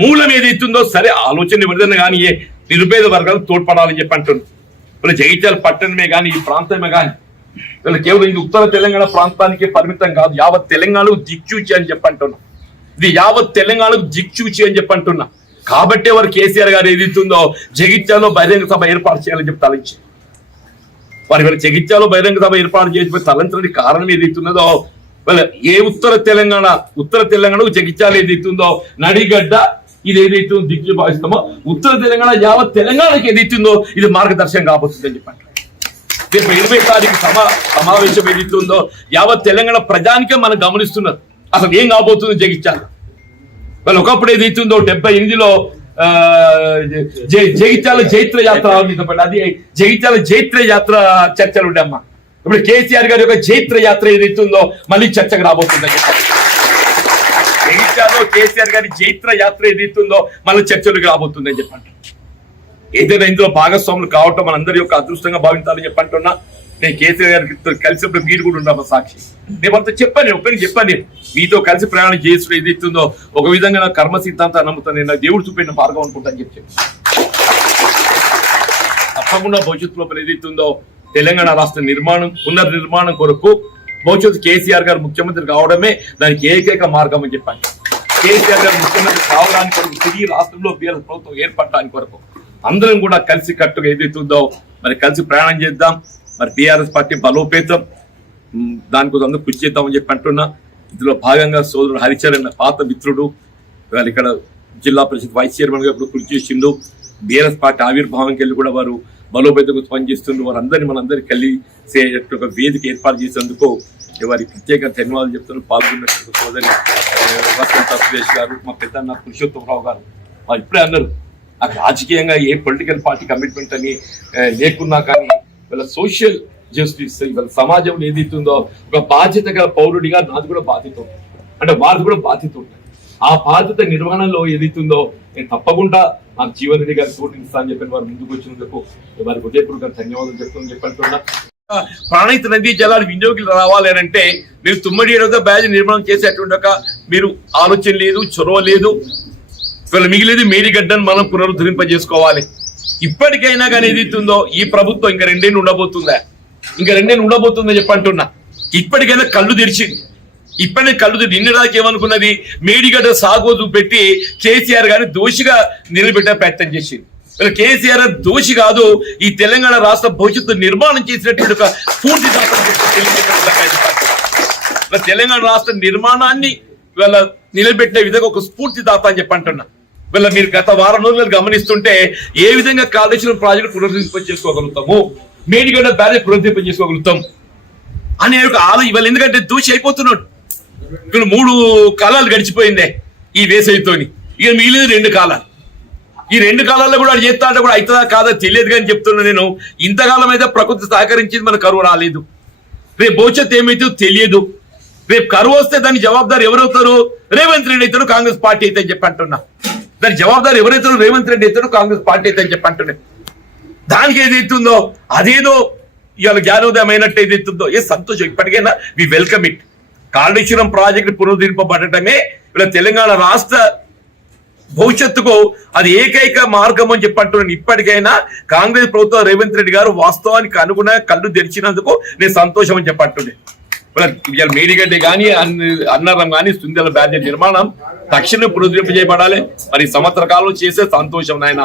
మూలం ఏదైతుందో సరే ఆలోచన ఎవరిదైనా కానీ నిరుపేద వర్గాలు తోడ్పడాలని చెప్పి అంటున్నారు. వీళ్ళ జగిత్యాల పట్టణమే కానీ ఈ ప్రాంతమే కానీ వీళ్ళు కేవలం ఇది ఉత్తర తెలంగాణ ప్రాంతానికి పరిమితం కాదు, యావత్ తెలంగాణకు దిక్చూచి అని చెప్పి అంటున్నా. ఇది యావత్ తెలంగాణకు దిక్చూచి అని చెప్పి అంటున్నా. కాబట్టి వారు కేసీఆర్ గారు ఏదైతుందో జగిత్యాలలో బహిరంగ సభ ఏర్పాటు చేయాలని చెప్పి తలంచి వారి జగిత్యాలలో బహిరంగ సభ ఏర్పాటు చేసి తలంచడానికి కారణం ఏదైతున్నదో ఏ ఉత్తర తెలంగాణకు జగిత్యాల ఏదైతుందో నడిగడ్డ ఇది ఏదైతే దిక్కు భావిస్తామో ఉత్తర తెలంగాణ యావత్ తెలంగాణకి ఏదైతుందో ఇది మార్గదర్శనం కాబోతుంది అని చెప్పండి. రేపు 20 తారీఖు సమావేశం ఏదైతుందో యావత్ తెలంగాణ ప్రజానికే మనం గమనిస్తున్నారు అసలు ఏం కాబోతుందో జగిత్యాల. వాళ్ళు ఒకప్పుడు ఏదైతుందో 78లో జగిత్యాల జైత్ర యాత్ర అది జగిత్యాల జైత్ర యాత్ర చర్చలు ఉండే అమ్మా. ఇప్పుడు కేసీఆర్ గారి యొక్క జైత్ర యాత్ర ఏదైతుందో మళ్ళీ చర్చకు రాబోతుందని చెప్పండి. జగిత్యాలలో కేసీఆర్ గారి జైత్ర యాత్ర ఏదైతుందో మళ్ళీ చర్చలకు రాబోతుందని చెప్పండి. ఏదైనా ఇందులో భాగస్వాములు కావటం మనందరి యొక్క అదృష్టంగా భావించాలని చెప్పంటున్నా. నేను కేసీఆర్ గారికి కలిసినప్పుడు మీరు కూడా ఉండమ్మా సాక్షి. నేను అంతా చెప్పాను మీతో కలిసి ప్రయాణం చేసుడు ఏదైతుందో ఒక విధంగా నా కర్మ సిద్ధాంతాన్ని నమ్ముతాను, నేను దేవుడు చూపిన మార్గం అనుకుంటాను చెప్పి తప్పకుండా భవిష్యత్తు లోపల ఏదైతుందో తెలంగాణ రాష్ట్ర నిర్మాణం పునర్నిర్మాణం కొరకు భవిష్యత్తు కేసీఆర్ గారు ముఖ్యమంత్రి కావడమే దానికి ఏకైక మార్గం అని చెప్పాను. కేసీఆర్ గారు ముఖ్యమంత్రి కావడానికి కొరకు తిరిగి రాష్ట్రంలో బీఆర్ఎస్ ప్రభుత్వం ఏర్పడటానికి కొరకు అందరం కూడా కలిసి కట్టుగా ఏదైతుందో మరి కలిసి ప్రయాణం చేద్దాం. మరి బీఆర్ఎస్ పార్టీ బలోపేతం దానికోసం అందరూ కృషి చేద్దామని చెప్పి అంటున్నా. ఇందులో భాగంగా సోదరుడు హరిచరణ్ పాత మిత్రుడు వారు ఇక్కడ జిల్లా పరిషత్ వైస్ చైర్మన్ గా ఇప్పుడు కృషి చేసిండు. బీఆర్ఎస్ పార్టీ ఆవిర్భావంకి వెళ్ళి కూడా వారు బలోపేతంగా పనిచేస్తుండ్రు. వారందరినీ మనందరికీ కలిసి ఒక వేదిక ఏర్పాటు చేసేందుకు వారికి ప్రత్యేక ధన్యవాదాలు చెప్తున్నారు. పాల్గొన్నట్టు సోదరి వసంత సురేష్ గారు, మా పెద్దన్న పురుషోత్తమరావు గారు వారు ఇప్పుడే అన్నారు నాకు రాజకీయంగా ఏ పొలిటికల్ పార్టీ కమిట్మెంట్ అని లేకున్నా కానీ వీళ్ళ సోషల్ జస్టిస్ వీళ్ళ సమాజంలో ఏదైతుందో ఒక బాధ్యత గల పౌరుడిగా నాది కూడా బాధ్యత ఉంటుంది, అంటే వారిది కూడా బాధ్యత ఉంటుంది. ఆ బాధ్యత నిర్వహణలో ఏదైతుందో నేను తప్పకుండా నాకు జీవన్ రెడ్డి గారి తోటి ఇస్తానని చెప్పి వారు ముందుకు వచ్చినందుకు వారికి హృదయపూర్వక ధన్యవాదాలు చెప్తామని చెప్పంటున్నా. ప్రాణహిత నదీ జలాలు వినియోగులు రావాలి అని అంటే మీరు తుమ్మడి ఏడవ బ్యాజ్ నిర్మాణం చేసేటువంటి ఒక మీరు ఆలోచన లేదు, చొరవ లేదు. వీళ్ళు మిగిలేదు మేడిగడ్డను మనం పునరుద్ధరింపజేసుకోవాలి. ఇప్పటికైనా కానీ ఏదైతుందో ఈ ప్రభుత్వం ఇంకా 2 ఏళ్ళు ఉండబోతుందా, ఇంకా 2 ఏళ్ళు ఉండబోతుందని చెప్పంటున్నా. ఇప్పటికైనా కళ్ళు తెరిచింది. ఇప్పటికే కళ్ళు తెరిచి ఇన్ని దాకా ఏమనుకున్నది మేడిగడ్డ సాగు పెట్టి కేసీఆర్ గారిని దోషిగా నిలబెట్టే ప్రయత్నం చేసింది. కేసీఆర్ దోషి కాదు, ఈ తెలంగాణ రాష్ట్ర భవిష్యత్తు నిర్మాణం చేసినటువంటి ఒక స్ఫూర్తి తెలంగాణ రాష్ట్ర నిర్మాణాన్ని వీళ్ళ నిలబెట్టే విధంగా ఒక స్ఫూర్తిదాత అని చెప్పంటున్నా. వీళ్ళ మీరు గత వారం రోజులు గమనిస్తుంటే ఏ విధంగా కాళేశ్వరం ప్రాజెక్టు పునరుద్ధరింప చేసుకోగలుగుతాము, మేడిగడ్డ బ్యారేజ్ పునరుద్ధరింప చేసుకోగలుగుతాం అనే ఒక ఇవాళ ఎందుకంటే దోషి అయిపోతున్నాడు. ఇక్కడ 3 కాలాలు గడిచిపోయిందే ఈ వేసవితోని, ఇక మిగిలిన 2 కాలాలు. ఈ 2 కాలాల్లో కూడా చేస్తా అంటే కూడా అవుతుందా కాదా తెలియదు కానీ చెప్తున్నా నేను. ఇంతకాలం అయితే ప్రకృతి సహకరించింది, మన కరువు రాలేదు. రేపు భవిష్యత్తు ఏమైతే తెలియదు. రేపు కరువు వస్తే దాని జవాబుదారు ఎవరవుతారు? రేవంత్ రెడ్డి అవుతాడు, కాంగ్రెస్ పార్టీ అయితే అని చెప్పి అంటున్నా. దాని జవాబుదారు ఎవరైతారు? రేవంత్ రెడ్డి అవుతాడు, కాంగ్రెస్ పార్టీ అయితే అని చెప్పి అంటున్నా. దానికి ఏదైతుందో అదేదో ఇవాళ జ్ఞానోదయం అయినట్టు ఏదైతుందో ఏ సంతోషం. ఇప్పటికైనా we welcome it. Kaleshwaram project పునరుద్ధరింపబడటమే ఇలా తెలంగాణ రాష్ట్ర భవిష్యత్తుకు అది ఏకైక మార్గం అని చెప్పంటున్నాను. ఇప్పటికైనా కాంగ్రెస్ ప్రభుత్వం రేవంత్ రెడ్డి గారు వాస్తవానికి అనుగుణంగా కళ్ళు తెరిచినందుకు నేను సంతోషం అని చెప్పంటున్నాను. ఇవాళ మేడిగడ్డ కానీ అన్నారం కానీ సుందర బ్యారేజ్ నిర్మాణం తక్షణం పునరుద్ధరింపజేయబడాలి. మరి సంవత్సర కాలంలో చేసే సంతోషం నాయన.